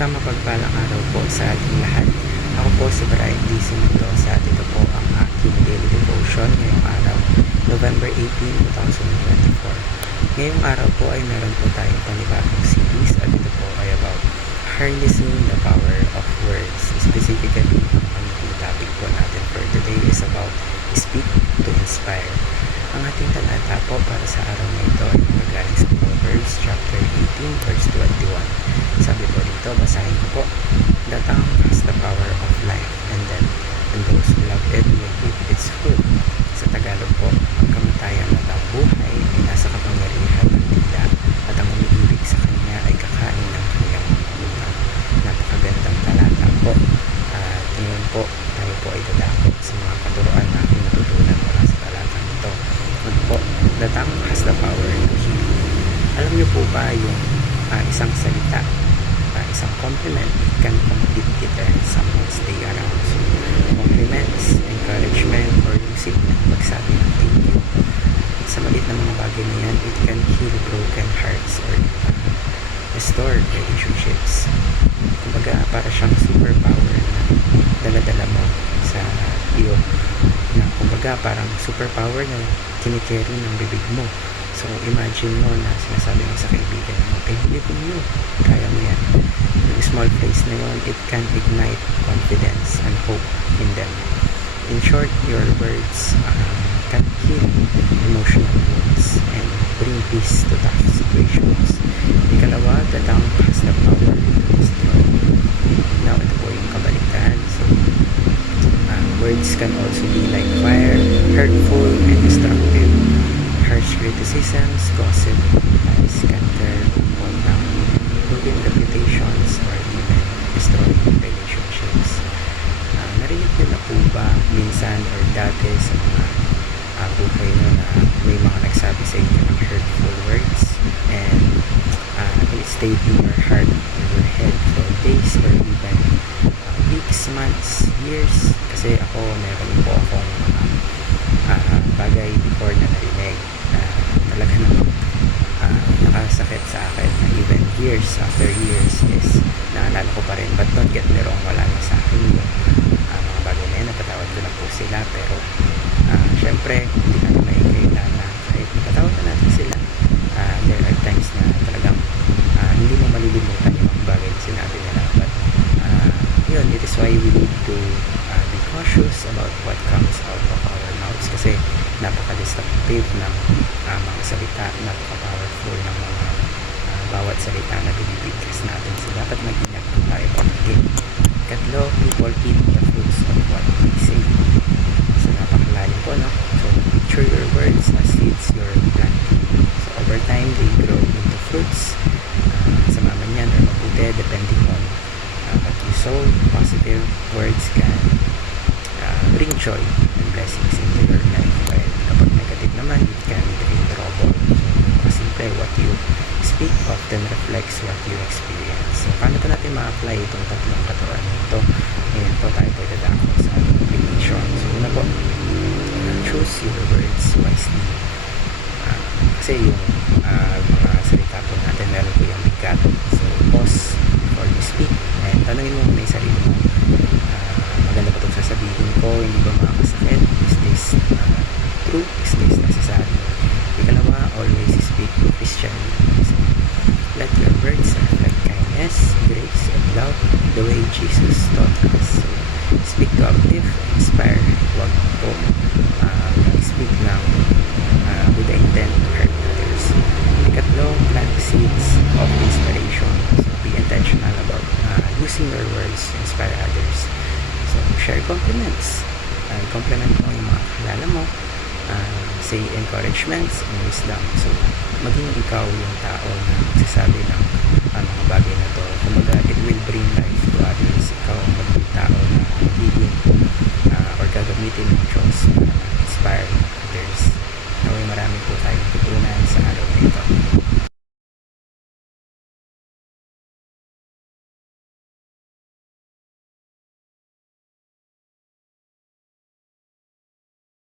Isang mapagpalang araw po sa ating lahat. Ako po si Brian D. Mendoza at ito po ang aking daily devotion ngayong araw, November 18, 2024. Ngayong araw po ay meron po tayong panibagong series at ito po ay about harnessing the power of words. Specifically, ang topic po natin for today is about speak to inspire. Ang ating talata po para sa araw na ito ay magaling sa Proverbs chapter 18 verse 21. Sabi po dito, basahin ko po, "The tongue has the power of life, and then and those who love it will eat its fruit." Sa Tagalog po, ang kamatayan at ang buhay ay nasa kapangyarihan ng dila at ang umiibig sa kanya ay kakain ng kanyang utang. Napakagandang talata po. Ngayon po, tayo po ay dadako sa mga katuruan na aking natutunan mula sa talatang ito. Ano po, the tongue has the power to heal. Alam niyo po ba yung isang salita, isang compliment, it can completely turn someone's day around. So, compliments, encouragement, or yung simple pagsabi ng thank you. At sa maliit na mga bagay na yan, it can heal broken hearts or restore relationships. Kumbaga, para siyang superpower na dala-dala mo sa iyo. Na kumbaga, parang superpower na kinikerry ng bibig mo. So, imagine mo na sinasabi mo sa kaibigan mo, I believe in you. Kaya mo yan. Yung small phrase na yun, it can ignite confidence and hope in them. In short, your words can heal emotional wounds and bring peace to tough situations. Ikalawa, the tongue has the power to destroy. Now, ito po yung kabaligtaran. So, words can also be like fire, hurtful, and destructive. Harsh criticisms, gossip, lies can tear people down, ruin reputations, or even destroy relationships. Narinig niyo na po ba minsan or dati sa mga buhay nyo na may mga nagsabi sa inyo ng hurtful words and it stayed in your heart, in your head for days or even weeks, months, years? Kasi ako, meron po akong bagay before na narinig talaga namang nakasakit sa akin na even years after years is naalala ko pa rin. But don't get me wrong, wala na sa akin yung mga bagay na yun, napatawad ko na po sila, pero syempre hindi natin maikailan na kahit napatawad na natin sila, there are times na talagang hindi mo malilimutan yung mga bagay na sinabi nila. But yun, it is why we need to be cautious about what comes out of our mouths, kasi napaka-destructive ng mga salita, napaka-powerful ng mga bawat salita na binibigkas natin. So dapat mag-ingat po tayo palagi. Katlo, people eat the fruits of what they say. So napakalalim po, no? So picture your words as seeds you're planting. So over time, they grow into fruits. Sa maman yan or mabuti, depending on what you sow. Positive words can bring joy and blessings into your life. While kapag negative naman, it can bring trouble. So simple, what you speak often reflects what you experience. So paano po natin ma-apply itong tatlong katuruan nito? Ngayon po tayo po dadako sa ating application. So una po, choose your words wisely. Kasi yung mga salita po natin, meron po yung bigat. So pause before you speak and tanungin mo muna yung sarili mo, maganda ba itong sasabihin ko, hindi ba makakasakit, is this true, is this necessary? Ikalawa, always speak Christianly. So, let your words reflect kindness, grace, and love the way Jesus taught us. So, speak to uplift, inspire, wag po speak ng with the intent to hurt others. Ikatlo, plant seeds of inspiration. So, be intentional about using your words to inspire others. So, share compliments. Compliment mo yung mga kakilala mo. Say encouragements and wisdom. So, maging ikaw yung tao na magsasabi ng mga bagay na to. Kumbaga, it will bring life to others. Ikaw ang maging tao na magiging or gagamitin ng